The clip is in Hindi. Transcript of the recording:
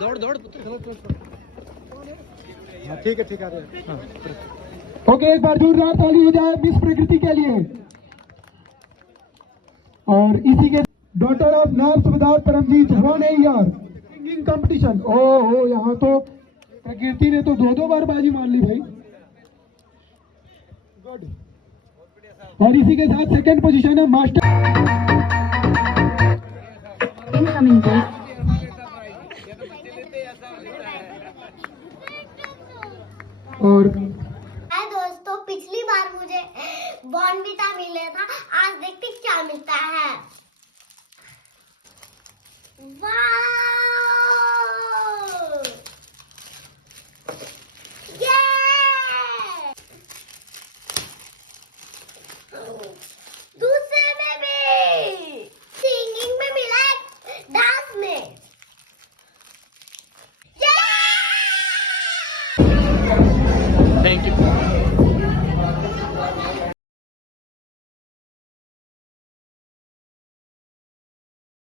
दौड़ दौड़ ठीक है आ रहे हैं। ओके, एक बार जोरदार ताली हो जाए मिस प्रकृति के लिए। और इसी के डॉटर ऑफ नाम सुबेदार परमजीत 1 ईयर सिंगिंग कंपटीशन। ओहो, यहाँ तो प्रकृति ने तो 2 बार बाजी मार ली भाई। गुड। और इसी के साथ सेकंड पोजीशन है मास्टर इनकमिंग कॉल। और दोस्तों, पिछली बार मुझे बॉर्नविटा मिला था, आज देखते क्या मिलता है। वाह! ये! दूसरे में भी सिंगिंग में मिला, डांस में। Thank you.